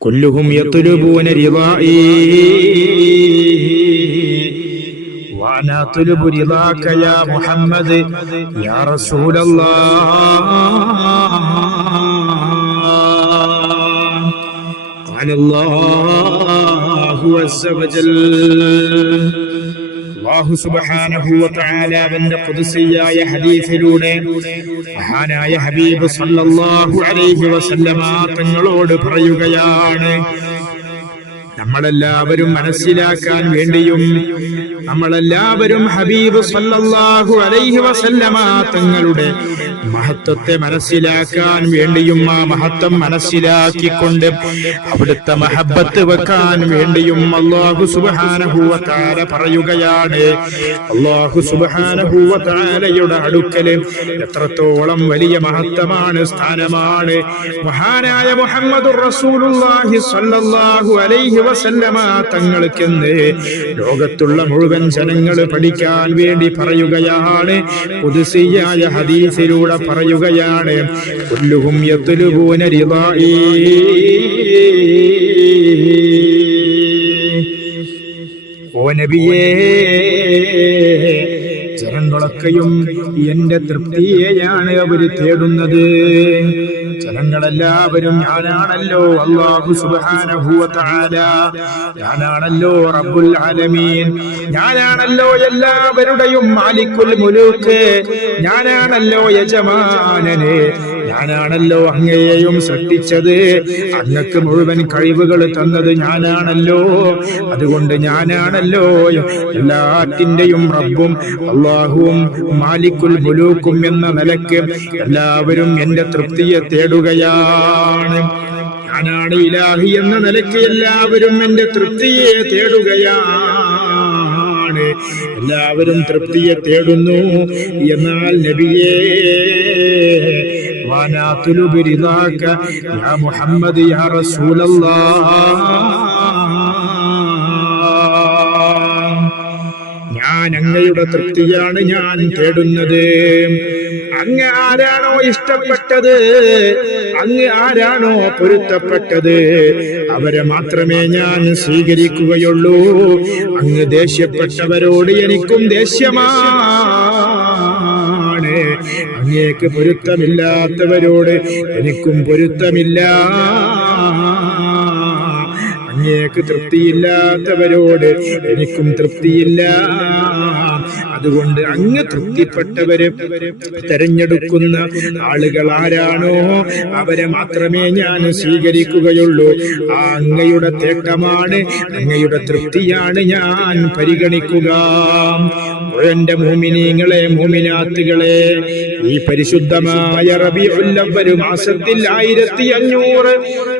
كلهم يطلبون رضائي وانا اطلب رضاك يا محمد يا رسول الله قال الله عز وجل അള്ളാഹു സുബ്ഹാനഹു അവന്റെ ഖുദ്സിയായ ഹദീസിലൂടെ മഹാനായ ഹബീബ് സല്ലല്ലാഹു അലൈഹി വസല്ലമ തങ്ങളോട് പറയുകയാണ്. നമ്മളെല്ലാവരും മനസ്സിലാക്കാൻ വേണ്ടിയും നമ്മളെല്ലാവരും ഹബീബ് സല്ലല്ലാഹു അലൈഹി വസല്ലമ തങ്ങളുടെ മഹത്വത്തെ മനസ്സിലാക്കാൻ വേണ്ടിയും ആ മഹത്വം മനസ്സിലാക്കിക്കൊണ്ട് അവിടുത്തെ മഹബത്ത് വെക്കാൻ വേണ്ടിയും അള്ളാഹു സുബാനഹൂവത്താല പറയുകയാണ്. അള്ളാഹു സുബാനഹൂവത്താലയുടെ അടുക്കൽ എത്രത്തോളം വലിയ മഹത്വമാണ് സ്ഥാനമാണ്. മഹാനായ മുഹമ്മദ് റസൂലുള്ളാഹി സല്ലല്ലാഹു അലൈഹി വസല്ലമ തങ്ങൾക്കെന്ന് ലോകത്തുള്ള മുഴുവൻ ജനങ്ങൾ പഠിക്കാൻ വേണ്ടി പറയുകയാണ്. പുതുസിയായ ഹദീസിലൂടെ പറയുകയാണ് നബിയേ ജനങ്ങളൊക്കെയും എന്റെ തൃപ്തിയെയാണ് അവർ തേടുന്നത്. ജനങ്ങളെല്ലാവരും ഞാനാണല്ലോ അള്ളാഹു സുബാനഹൂവത്താല ഞാനാണല്ലോ റബ്ബുൽ ആലമീൻ. ഞാനാണല്ലോ എല്ലാവരുടെയും മാലിക്കുൽ മുലൂക്ക്. ഞാനാണല്ലോ യജമാനന്. ഞാനാണല്ലോ അങ്ങയെയും സൃഷ്ടിച്ചത്. അങ്ങക്ക് മുഴുവൻ കഴിവുകൾ തന്നത് ഞാനാണല്ലോ. അതുകൊണ്ട് ഞാനാണല്ലോ. എല്ലാറ്റിന്റെയും റബ്ബും അള്ളാഹുവും മാലിക്കുൽ മുലൂക്കും എന്ന നിലയ്ക്ക് എല്ലാവരും എന്റെ തൃപ്തിയെ തേടുകയാണ്. ഞാനാണ് ഇലാഹി എന്ന നിലയ്ക്ക് എല്ലാവരും എന്റെ തൃപ്തിയെ തേടുകയാണ്. എല്ലാവരും തൃപ്തിയെ തേടുന്നു. എന്നാൽ നബിയേ وانا اطلب رضاك يا محمد يا رسول الله ഞാൻ അങ്ങയുടെ തൃപ്തിയാണ് ഞാൻ തേടുന്നത് അങ്ങ് ആരാണോ ഇഷ്ടപ്പെട്ടത് അങ്ങ് ആരാണോ പൊരുത്തപ്പെട്ടത് അവരെ മാത്രമേ ഞാൻ സ്വീകരിക്കുകയുള്ളൂ അങ്ങ് ദേഷ്യപ്പെട്ടവരോട് എനിക്കും ദേഷ്യമാണ് അങ്ങേക്ക് പൊരുത്തമില്ലാത്തവരോട് എനിക്കും പൊരുത്തമില്ല. അങ്ങേക്ക് തൃപ്തിയില്ലാത്തവരോട് എനിക്കും തൃപ്തിയില്ല. അതുകൊണ്ട് അങ്ങ് തൃപ്തിപ്പെട്ടവരെ തെരഞ്ഞെടുക്കുന്ന ആളുകൾ ആരാണോ അവരെ മാത്രമേ ഞാൻ സ്വീകരിക്കുകയുള്ളൂ. ആ അങ്ങയുടെ തേട്ടമാണ് അങ്ങയുടെ തൃപ്തിയാണ് ഞാൻ പരിഗണിക്കുക. എന്റെ മോമിനീങ്ങളെ മോമിനാത്തുകളെ ഈ പരിശുദ്ധമായ റബിയുല്ലവരു മാസത്തിൽ ആയിരത്തി അഞ്ഞൂറ്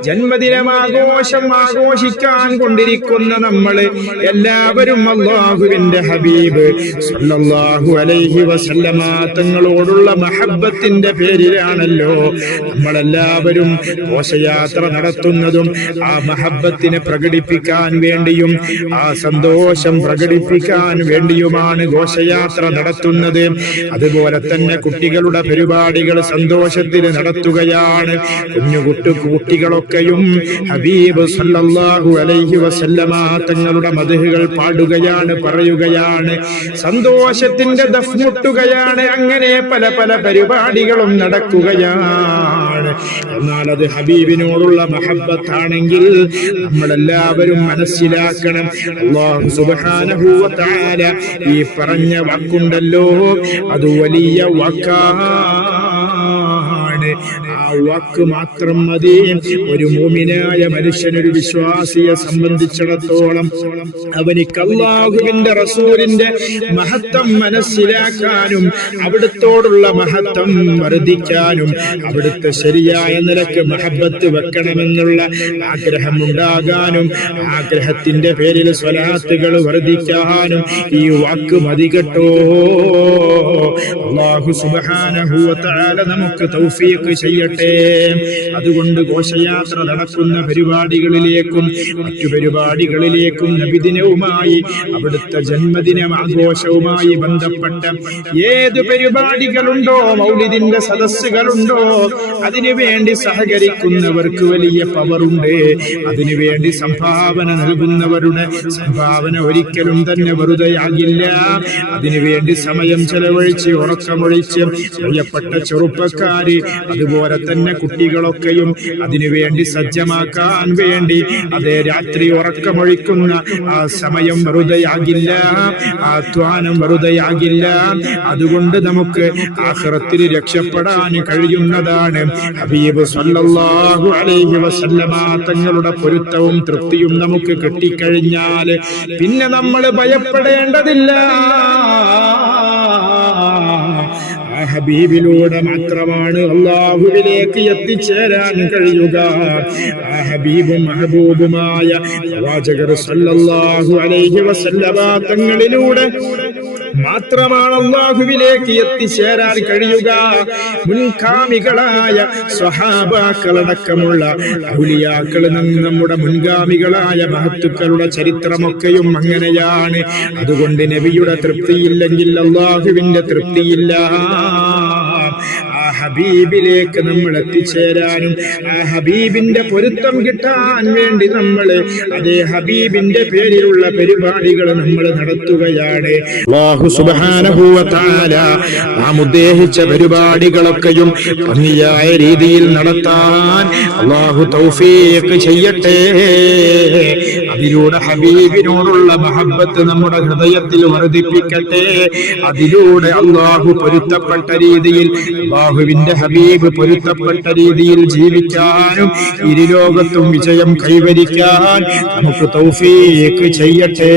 ജന്മദിനമാഘോഷം ആഘോഷിക്കാൻ കൊണ്ടിരിക്കുന്ന നമ്മൾ എല്ലാവരും അള്ളാഹുവിന്റെ ഹബീബ് സല്ലല്ലാഹു അലൈഹി വസല്ലമ തങ്ങളോടുള്ള മഹബത്തിന്റെ പേരിലാണല്ലോ. നമ്മളെല്ലാവരും ഘോഷയാത്ര നടത്തുന്നതും ആ മഹബ്ബത്തിനെ പ്രകടിപ്പിക്കാൻ വേണ്ടിയും ആ സന്തോഷം പ്രകടിപ്പിക്കാൻ വേണ്ടിയുമാണ് ഘോഷയാത്ര നടത്തുന്നത്. അതുപോലെ തന്നെ കുട്ടികളുടെ പരിപാടികൾ സന്തോഷത്തിൽ നടത്തുകയാണ്. കുഞ്ഞുകുട്ടു കുട്ടികളൊക്കെയും ഹബീബ് സല്ലല്ലാഹു അലൈഹി വസല്ലമ തങ്ങളുടെ മധുകൾ പാടുകയാണ് പറയുകയാണ്. സന്തോഷത്തിന്റെ ദഫ്മുട്ടുകയാണ് അങ്ങനെ പല പല പരിപാടികളും നടക്കുകയാണ്. എന്നാൽ അത് ഹബീബിനോടുള്ള മഹബത്താണെങ്കിൽ നമ്മളെല്ലാവരും മനസ്സിലാക്കണം. അള്ളാഹു ഈ പറഞ്ഞ വാക്കുണ്ടല്ലോ. അത് വലിയ വാക്കാണ്. വാക്ക് മാത്രം മതി. ഒരു മോമിനായ മനുഷ്യൻ ഒരു വിശ്വാസിയെ സംബന്ധിച്ചിടത്തോളം അവനിക്ക് അള്ളാഹുവിന്റെ റസൂലിന്റെ മഹത്വം മനസ്സിലാക്കാനും അവിടുത്തോടുള്ള മഹത്വം വർദ്ധിക്കാനും അവിടുത്തെ ശരിയായ നിലയ്ക്ക് മഹബത്ത് വെക്കണമെന്നുള്ള ആഗ്രഹം ഉണ്ടാകാനും ആഗ്രഹത്തിന്റെ പേരിൽ സ്വലാത്തുകൾ വർദ്ധിക്കാനും ഈ വാക്ക് മതി കേട്ടോ. അള്ളാഹു സുബ്ഹാനഹു വ നമുക്ക് തൗഫീഖ് ചെയ്യട്ടെ. ചെയ്യട്ടെ അതുകൊണ്ട് ഘോഷയാത്ര നടക്കുന്ന പരിപാടികളിലേക്കും മറ്റു പരിപാടികളിലേക്കും നബിദിനവുമായി അവിടുത്തെ ജന്മദിന ആഘോഷവുമായി ബന്ധപ്പെട്ട ഏത് പരിപാടികളുണ്ടോ മൗലിദിന്റെ സദസ്സുകളുണ്ടോ അതിനുവേണ്ടി സഹകരിക്കുന്നവർക്ക് വലിയ പവറുണ്ട്. അതിനുവേണ്ടി സംഭാവന നൽകുന്നവരുടെ സംഭാവന ഒരിക്കലും തന്നെ വെറുതെയാകില്ല. അതിനുവേണ്ടി സമയം ചെലവഴിച്ച് ഉറക്കമൊഴിച്ച് പ്രിയപ്പെട്ട ചെറുപ്പക്കാര് അതുപോലെ തന്നെ കുട്ടികളൊക്കെയും അതിനുവേണ്ടി സജ്ജമാക്കാൻ വേണ്ടി അതേ രാത്രി ഉറക്കമൊഴിക്കുന്ന ആ സമയം വെറുതെയാകില്ല ആ അധ്വാനം വെറുതെയാകില്ല. അതുകൊണ്ട് നമുക്ക് ആഹ്റത്തിൽ രക്ഷപ്പെടാൻ കഴിയുന്നതാണ്. ഹബീബ് സല്ലല്ലാഹു അലൈഹി വസല്ലമ തങ്ങളുടെ പൊരുത്തവും തൃപ്തിയും നമുക്ക് കിട്ടിക്കഴിഞ്ഞാൽ പിന്നെ നമ്മൾ ഭയപ്പെടേണ്ടതില്ല. ഹബീബിലൂടെ മാത്രമാണ് അള്ളാഹുവിലേക്ക് എത്തിച്ചേരാൻ കഴിയുക. ആ ഹബീബും മഹബൂബുമായ പ്രവാചകർ സല്ലല്ലാഹു അലൈഹി വസല്ലമ തങ്ങളിലൂടെ മാത്രമാണ് അള്ളാഹുവിലേക്ക് എത്തിച്ചേരാൻ കഴിയുക. മുൻഗാമികളായ സ്വഹാബാക്കളടക്കമുള്ള ഔലിയാക്കളിൽ നിന്ന് നമ്മുടെ മുൻഗാമികളായ മഹത്തുക്കളുടെ ചരിത്രമൊക്കെയും അങ്ങനെയാണ്. അതുകൊണ്ട് നബിയുടെ തൃപ്തിയില്ലെങ്കിൽ അള്ളാഹുവിന്റെ തൃപ്തിയില്ല. ഹബീബിലേക്ക് നമ്മൾ എത്തിച്ചേരാനും ആ ഹബീബിന്റെ പൊരുത്തം കിട്ടാൻ വേണ്ടി നമ്മൾ അതേ ഹബീബിന്റെ പേരിലുള്ള പരിപാടികൾ നമ്മൾ നടത്തുകയാണ്. നാം ഉദ്ദേശിച്ച പരിപാടികളൊക്കെയും ഭംഗിയായ രീതിയിൽ നടത്താൻ അള്ളാഹു തൗഫീഖ് ചെയ്യട്ടെ. അതിലൂടെ ഹബീബിനോടുള്ള മഹബത്ത് നമ്മുടെ ഹൃദയത്തിൽ വർദ്ധിപ്പിക്കട്ടെ. അതിലൂടെ അള്ളാഹു പൊരുത്തപ്പെട്ട രീതിയിൽ അള്ളാഹുവിന്റെ ഹബീബ് പൊരുത്തപ്പെട്ട രീതിയിൽ ജീവിക്കാനും ഇരുലോകത്തും വിജയം കൈവരിക്കാൻ നമുക്ക് തൗഫീക്ക് ചെയ്യട്ടെ.